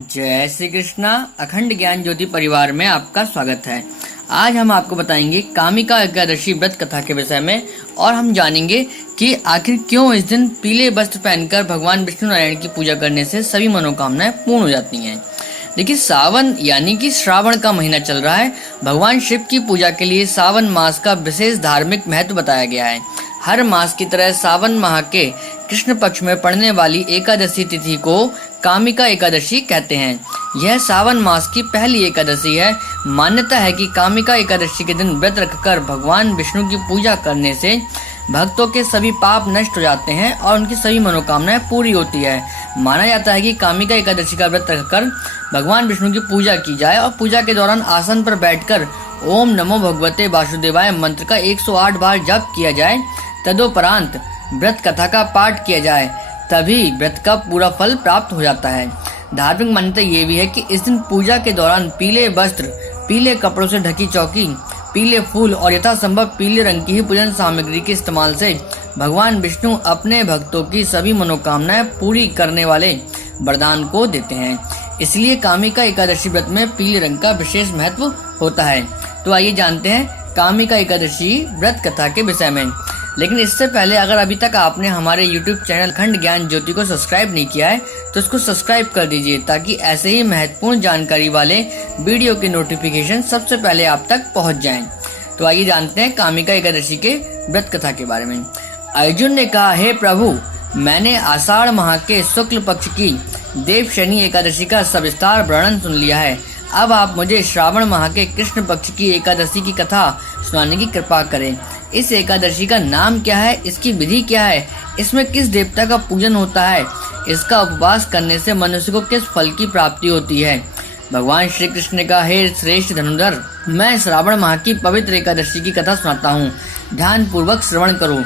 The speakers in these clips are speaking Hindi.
जय श्री कृष्णा। अखंड ज्ञान ज्योति परिवार में आपका स्वागत है। आज हम आपको बताएंगे कामिका एकादशी व्रत कथा के विषय में और हम जानेंगे कि आखिर क्यों इस दिन पीले वस्त्र पहनकर भगवान विष्णु नारायण की पूजा करने से सभी मनोकामनाएं पूर्ण हो जाती हैं। देखिए, सावन यानी कि श्रावण का महीना चल रहा है। भगवान शिव की पूजा के लिए सावन मास का विशेष धार्मिक महत्व बताया गया है। हर मास की तरह सावन माह के कृष्ण पक्ष में पड़ने वाली एकादशी तिथि को कामिका एकादशी कहते हैं। यह सावन मास की पहली एकादशी है। मान्यता है कि कामिका एकादशी के दिन व्रत रखकर भगवान विष्णु की पूजा करने से भक्तों के सभी पाप नष्ट हो जाते हैं और उनकी सभी मनोकामनाएं पूरी होती है। माना जाता है कि कामिका एकादशी का व्रत रखकर भगवान विष्णु की पूजा की जाए और पूजा के दौरान आसन पर बैठकर ओम नमो भगवते वासुदेवाय मंत्र का 108 बार जप किया जाए। तदोपरांत व्रत कथा का पाठ किया जाए, तभी व्रत का पूरा फल प्राप्त हो जाता है। धार्मिक मान्यता ये भी है कि इस दिन पूजा के दौरान पीले वस्त्र, पीले कपड़ों से ढकी चौकी, पीले फूल और यथासंभव पीले रंग की ही पूजन सामग्री के इस्तेमाल से भगवान विष्णु अपने भक्तों की सभी मनोकामनाएं पूरी करने वाले वरदान को देते हैं। इसलिए कामिका एकादशी व्रत में पीले रंग का विशेष महत्व होता है। तो आइए जानते हैं कामिका एकादशी व्रत कथा के विषय में। लेकिन इससे पहले अगर अभी तक आपने हमारे YouTube चैनल अखंड ज्ञान ज्योति को सब्सक्राइब नहीं किया है तो इसको सब्सक्राइब कर दीजिए, ताकि ऐसे ही महत्वपूर्ण जानकारी वाले वीडियो के नोटिफिकेशन सबसे पहले आप तक पहुंच जाएं। तो आइए जानते हैं कामिका एकादशी के व्रत कथा के बारे में। अर्जुन ने कहा, हे प्रभु, मैंने आषाढ़ माह के शुक्ल पक्ष की देवशयनी एकादशी का सविस्तार वर्णन सुन लिया है। अब आप मुझे श्रावण माह के कृष्ण पक्ष की एकादशी की कथा सुनाने की कृपा करें। इस एकादशी का नाम क्या है, इसकी विधि क्या है, इसमें किस देवता का पूजन होता है, इसका उपवास करने से मनुष्य को किस फल की प्राप्ति होती है। भगवान श्री कृष्ण ने कहा, हे श्रेष्ठ धनुधर, मैं श्रावण माह की पवित्र एकादशी की कथा सुनाता हूँ, ध्यान पूर्वक श्रवण करो।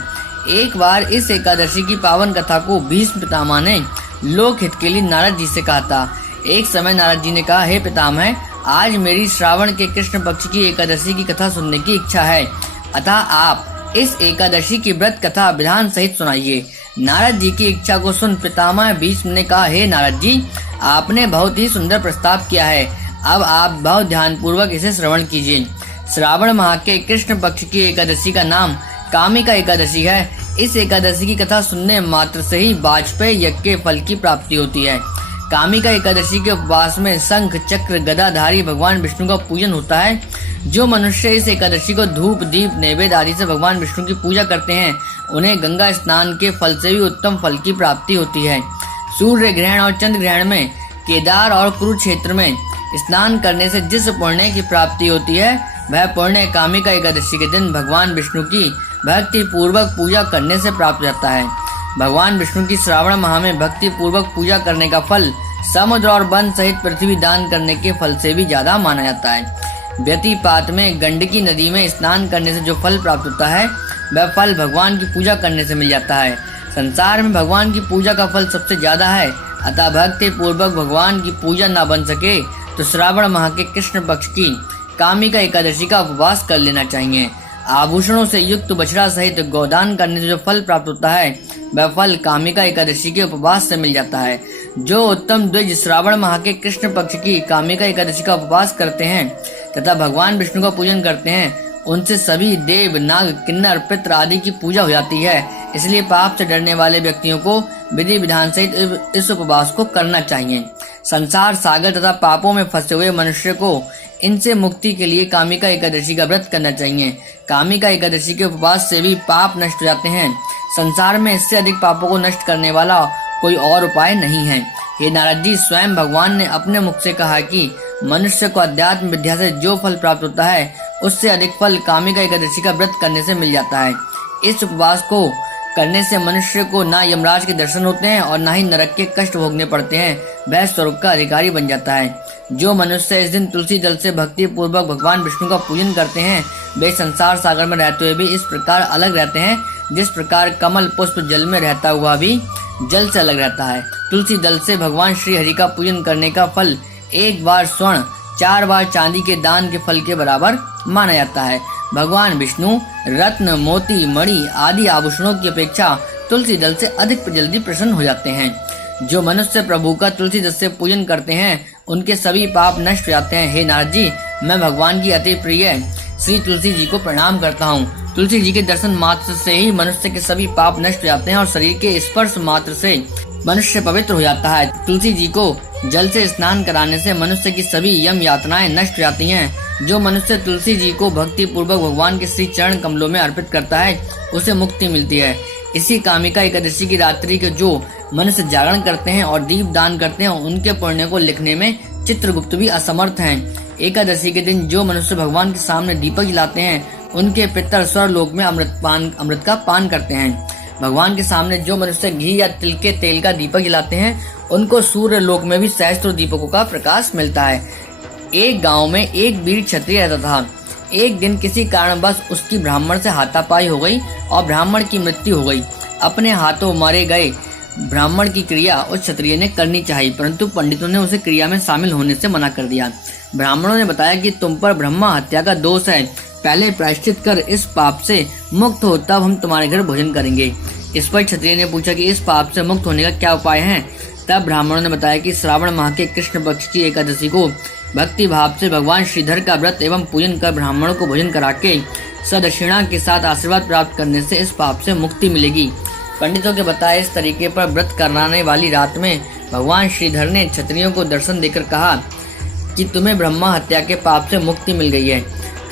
एक बार इस एकादशी की पावन कथा को भीष्म पितामह ने लोक हित के लिए नारद जी से कहा था। एक समय नारद जी ने कहा, हे पितामह, आज मेरी श्रावण के कृष्ण पक्ष की एकादशी की कथा सुनने की इच्छा है, अतः आप इस एकादशी की व्रत कथा विधान सहित सुनाइए। नारद जी की इच्छा को सुन पितामह भीष्म ने कहा, हे नारद जी, आपने बहुत ही सुंदर प्रस्ताव किया है। अब आप बहुत ध्यान पूर्वक इसे श्रवण कीजिए। श्रावण माह के कृष्ण पक्ष की एकादशी का नाम कामिका एकादशी है। इस एकादशी की कथा सुनने मात्र से ही वाजपेय यज्ञ के फल की प्राप्ति होती है। कामिका एकादशी के उपवास में शंख चक्र गदाधारी भगवान विष्णु का पूजन होता है। जो मनुष्य इस एकादशी को धूप दीप नैवेद्य आदि से भगवान विष्णु की पूजा करते हैं, उन्हें गंगा स्नान के फल से भी उत्तम फल की प्राप्ति होती है। सूर्य ग्रहण और चंद्र ग्रहण में केदार और कुरुक्षेत्र में स्नान करने से जिस पुण्य की प्राप्ति होती है, वह पुण्य कामिका एकादशी के दिन भगवान विष्णु की भक्ति पूर्वक पूजा करने से प्राप्त होता है। भगवान विष्णु की श्रावण माह में भक्ति पूर्वक पूजा करने का फल समुद्र और वन सहित पृथ्वी दान करने के फल से भी ज्यादा माना जाता है। व्यतिपात में गंडकी नदी में स्नान करने से जो फल प्राप्त होता है, वह फल भगवान की पूजा करने से मिल जाता है। संसार में भगवान की पूजा का फल सबसे ज्यादा है, अतः भक्ति पूर्वक भगवान की पूजा न बन सके तो श्रावण माह के कृष्ण पक्ष की कामिका एकादशी का उपवास कर लेना चाहिए। आभूषणों से युक्त बछड़ा सहित गोदान करने से जो फल प्राप्त होता है, वह फल कामिका एकादशी के उपवास से मिल जाता है। जो उत्तम द्विज श्रावण माह के कृष्ण पक्ष की कामिका एकादशी का उपवास करते हैं तथा भगवान विष्णु का पूजन करते हैं, उनसे सभी देव नाग किन्नर पितृ आदि की पूजा हो जाती है। इसलिए पाप से डरने वाले व्यक्तियों को विधि विधान सहित इस उपवास को करना चाहिए। संसार सागर तथा पापों में फंसे हुए मनुष्य को इनसे मुक्ति के लिए कामिका एकादशी का व्रत करना चाहिए। कामिका एकादशी के उपवास से भी पाप नष्ट हो जाते हैं। संसार में इससे अधिक पापों को नष्ट करने वाला कोई और उपाय नहीं है। हे नारद जी, स्वयं भगवान ने अपने मुख से कहा कि मनुष्य को अध्यात्म विद्या से जो फल प्राप्त होता है, उससे अधिक फल कामिका एकादशी का व्रत करने से मिल जाता है। इस उपवास को करने से मनुष्य को न यमराज के दर्शन होते हैं और न ही नरक के कष्ट भोगने पड़ते हैं। वह स्वर्ग का अधिकारी बन जाता है। जो मनुष्य इस दिन तुलसी जल से भक्ति पूर्वक भगवान विष्णु का पूजन करते हैं, वे संसार सागर में रहते हुए भी इस प्रकार अलग रहते हैं जिस प्रकार कमल पुष्प जल में रहता हुआ भी जल से अलग रहता है। तुलसी दल से भगवान श्री हरि का पूजन करने का फल एक बार स्वर्ण 4 बार चांदी के दान के फल के बराबर माना जाता है। भगवान विष्णु रत्न मोती मणि आदि आभूषणों की अपेक्षा तुलसी दल से अधिक जल्दी प्रसन्न हो जाते हैं। जो मनुष्य प्रभु का तुलसी दस से पूजन करते हैं उनके सभी पाप नष्ट हो जाते हैं। हे नारद जी, मैं भगवान की अति प्रिय श्री तुलसी जी को प्रणाम करता हूँ। तुलसी जी के दर्शन मात्र से ही मनुष्य के सभी पाप नष्ट हो जाते हैं और शरीर के स्पर्श मात्र से मनुष्य पवित्र हो जाता है। तुलसी जी को जल से स्नान कराने से मनुष्य की सभी यम यातनाएं नष्ट हो जाती हैं। जो मनुष्य तुलसी जी को भक्ति पूर्वक भगवान के श्री चरण कमलों में अर्पित करता है उसे मुक्ति मिलती है। इसी कामिका एकादशी की रात्रि के जो मनुष्य जागरण करते हैं और दीप दान करते हैं उनके पुण्य को लिखने में चित्रगुप्त भी असमर्थ हैं। एकादशी के दिन जो मनुष्य भगवान के सामने दीपक जलाते हैं उनके पितर स्वर्ग लोक में अमृत का पान करते हैं। भगवान के सामने जो मनुष्य घी या तिल के तेल का दीपक जलाते हैं उनको सूर्य लोक में भी सहस्त्रों दीपकों का प्रकाश मिलता है। एक गांव में एक वीर क्षत्रिय रहता था। एक दिन किसी कारणवश उसकी ब्राह्मण से हाथापाई हो गई और ब्राह्मण की मृत्यु हो गई। अपने हाथों मारे गए ब्राह्मण की क्रिया उस क्षत्रिय ने करनी चाहिए, परंतु पंडितों ने उसे क्रिया में शामिल होने से मना कर दिया। ब्राह्मणों ने बताया कि तुम पर ब्रह्मा हत्या का दोष है, पहले प्रायश्चित कर इस पाप से मुक्त हो, तब हम तुम्हारे घर भोजन करेंगे। इस पर क्षत्रिय ने पूछा कि इस पाप से मुक्त होने का क्या उपाय है। तब ब्राह्मणों ने बताया कि श्रावण माह के कृष्ण पक्ष की एकादशी को भक्ति भाव से भगवान श्रीधर का व्रत एवं पूजन कर ब्राह्मणों को भोजन करा के सदक्षिणा के साथ आशीर्वाद प्राप्त करने से इस पाप से मुक्ति मिलेगी। पंडितों के बताए इस तरीके पर व्रत कराने वाली रात में भगवान श्रीधर ने क्षत्रियों को दर्शन देकर कहा कि तुम्हें ब्रह्मा हत्या के पाप से मुक्ति मिल गई है।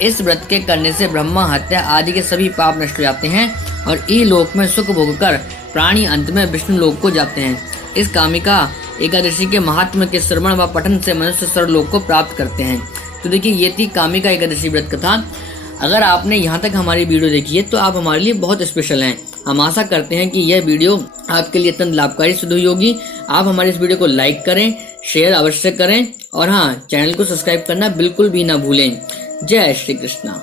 इस व्रत के करने से ब्रह्मा हत्या आदि के सभी पाप नष्ट हो जाते हैं और इहलोक में सुख भोगकर प्राणी अंत में विष्णु लोक को जाते हैं। इस कामिका एकादशी के महात्म्य के श्रवण व पठन से मनुष्य स्वर्गलोक को प्राप्त करते हैं। तो देखिए, ये थी कामिका एकादशी व्रत कथा। अगर आपने यहाँ तक हमारी वीडियो देखी है तो आप हमारे लिए बहुत स्पेशल हैं। हम आशा करते हैं कि यह वीडियो आपके लिए अत्यंत लाभकारी सिद्ध हुई होगी। आप हमारे इस वीडियो को लाइक करें, शेयर अवश्य करें और हाँ, चैनल को सब्सक्राइब करना बिल्कुल भी ना भूलें। जय श्री कृष्णा।